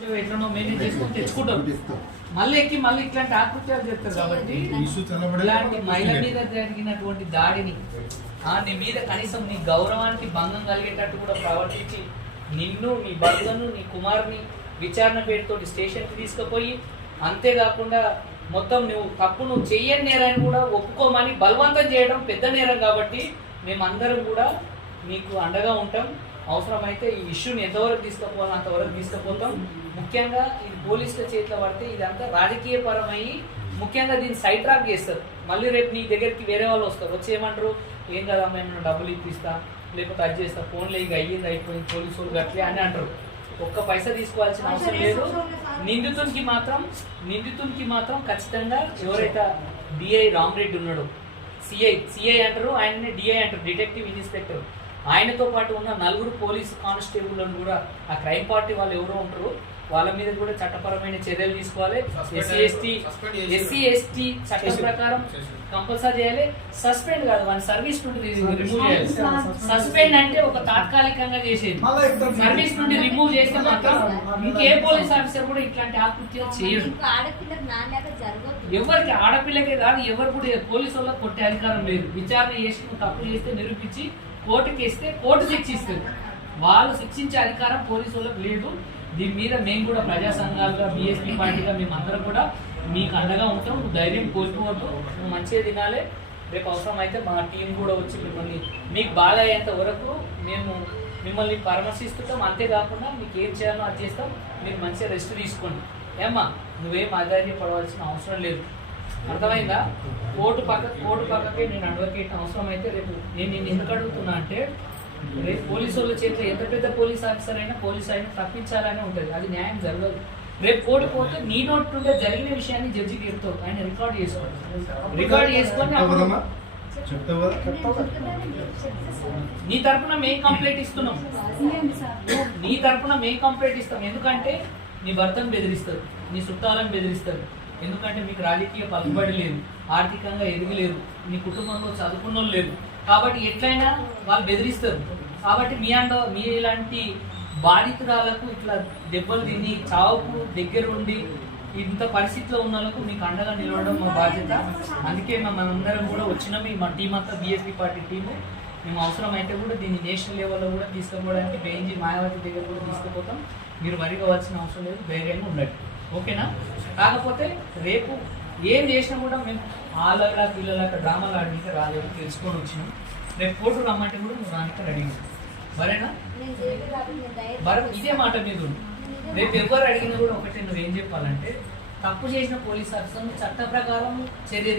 ఎట్లనో మేనేజ్ చేసుకొని తెచ్చుకుంటాం మళ్ళీ ఎక్కి మళ్ళీ ఇట్లాంటి ఆకృత్యాలు చేస్తారు కాబట్టి ఇలాంటి మహిళ మీద జరిగినటువంటి దాడిని నీ మీద కనీసం నీ గౌరవానికి భంగం కలిగేటట్టు కూడా ప్రవర్తించి నిన్ను నీ భర్తను నీ కుమారుని విచారణ పేరుతోటి స్టేషన్కి తీసుకుపోయి అంతేకాకుండా మొత్తం నువ్వు తప్పు నువ్వు చెయ్యని నేరాన్ని కూడా ఒప్పుకోమని బలవంతం చేయడం పెద్ద నేరం కాబట్టి మేమందరం కూడా మీకు అండగా ఉంటాం. అవసరమైతే ఈ ఇష్యూని ఎంతవరకు తీసుకుపోవాలో అంతవరకు తీసుకుపోతాం. ముఖ్యంగా ఇది పోలీసుల చేతిలో పడితే ఇదంతా రాజకీయ పరమయ్యి ముఖ్యంగా దీన్ని సైడ్ ట్రాక్ చేస్తారు. మళ్ళీ రేపు నీ దగ్గరికి వేరే వాళ్ళు వస్తారు. వచ్చి ఏమంటారు? ఏం కదా మేము డబ్బులు ఇప్పిస్తా? లేకపోతే అది చేస్తా? ఫోన్లో ఇక అయ్యింది అయిపోయింది పోలీసు వాళ్ళు గట్లే అని అంటారు. ఒక్క పైసా తీసుకోవాల్సిన అవసరం లేదు. నిందితునికి మాత్రం నిందితునికి మాత్రం ఖచ్చితంగా ఎవరైతే డిఐ రామరెడ్డి ఉన్నాడో సిఐ సిఐ అంటారు ఆయననే డిఐ అంటారు డిటెక్టివ్ ఇన్స్పెక్టర్. ఆయనతో పాటు ఉన్న నలుగురు పోలీస్ కానిస్టేబుల్లను కూడా ఆ క్రైమ్ పార్టీ వాళ్ళు ఎవరో ఉంటారు వాళ్ళ మీద కూడా చట్టపరమైన చర్యలు తీసుకోవాలి. ఎస్సీ ఎస్టీ ఎస్సీ ఎస్టీ చట్టం ప్రకారం. కంపల్సరీ చేయాలి. సస్పెండ్ కాదు వన్ సర్వీస్ నుండి రిమూవ్ చేయాలి సస్పెండ్ అంటే ఒక తాత్కాలికంగా చేసేది. సర్వీస్ నుండి రిమూవ్ చేస్తే మాత్రం ఇంకే పోలీస్ ఆఫీసర్ కూడా ఇట్లాంటి ఆకృత్యాలు చేయడు ఎవరికి ఆడపిల్లకే కాదు ఎవరు కూడా పోలీసు వాళ్ళకి కొట్టే అధికారం లేదు. విచారణ చేసి తప్పు చేస్తే నిరూపించి కోర్టుకి ఇస్తే కోర్టు శిక్షిస్తుంది. వాళ్ళు శిక్షించే అధికారం పోలీసు వాళ్ళకి లేదు. దీని మీద మేము కూడా ప్రజా సంఘాలుగా బీఎస్పీ పార్టీగా మేము అందరం కూడా మీకు అండగా ఉంటాం. నువ్వు ధైర్యం కోల్పోవద్దు. నువ్వు మంచిగా తినాలి. రేపు అవసరం అయితే మా టీం కూడా వచ్చి మిమ్మల్ని మీకు బాగా అయ్యేంత వరకు మేము మిమ్మల్ని పరామర్శిస్తుంటాం. అంతేకాకుండా మీకు ఏం చేయాలో అది చేస్తాం. మీరు మంచిగా రెస్ట్ తీసుకోండి. ఏమ్మా నువ్వేం ఆధార్యపడవలసిన అవసరం లేదు. అర్థమైందా? కోర్టు పక్క కోర్టు పక్కకే నేను అడ్వకేట్ అవసరం అయితే రేపు నేను నేను ఎందుకు అడుగుతున్నా అంటే రేపు పోలీసు వాళ్ళ చేతిలో ఎంత పెద్ద పోలీస్ ఆఫీసర్ అయినా పోలీస్ అయినా తప్పించాలని ఉంటుంది. అది న్యాయం జరగదు. రేపు కోర్టు పోతే నీ నోట్ నుండే జరిగిన విషయాన్ని జడ్జికి చెప్తావు ఆయన రికార్డ్ చేసుకోండి. రికార్డ్ చేసుకొని నీ తరపున మేము కంప్లైంట్ ఇస్తున్నాం. నీ తరపున మేము కంప్లైంట్ ఇస్తాం. ఎందుకంటే నీ భర్తను బెదిరిస్తారు నీ చుట్టాలను బెదిరిస్తారు. ఎందుకంటే మీకు రాజకీయ పలుకుబడి లేదు ఆర్థికంగా ఎదగలేదు మీ కుటుంబంలో చదువుకున్న వాళ్ళు లేరు. కాబట్టి ఎట్లయినా వాళ్ళు బెదిరిస్తారు. కాబట్టి మీ అండ మీ ఇలాంటి బాధితురాలకు ఇట్లా దెబ్బలు తిని చావుకు దగ్గర ఉండి ఇంత పరిస్థితిలో ఉన్న వాళ్ళకు మీకు అండగా నిలవడం మా బాధ్యత. అందుకే మనందరం కూడా వచ్చినాం. ఈ మా టీం అంతా బీఎస్పీ పార్టీ టీము. మేము అవసరమైతే కూడా దీన్ని నేషనల్ లెవెల్లో కూడా తీసుకుపోవడానికి బెంజీ మాయావతి దగ్గర కూడా తీసుకుపోతాం. మీరు వరిగా వచ్చిన అవసరం లేదు. ధైర్యంగా ఉండండి. ఓకేనా? కాకపోతే రేపు ఏం చేసినా కూడా మేము ఆలగా పిల్లలక డ్రామాలు ఆడడానికి రాలేదు తెలుసుకొని వచ్చినాం. రేపు కోర్టు రమ్మంటే కూడా నువ్వు రానికి రెడీ మరేనా నేను మరి ఇదే మాట మీద రేపు ఎవరు అడిగినా కూడా ఒకటి నువ్వేం చెప్పాలంటే తప్పు చేసిన పోలీస్ ఆఫీసర్ చట్ట ప్రకారం చర్య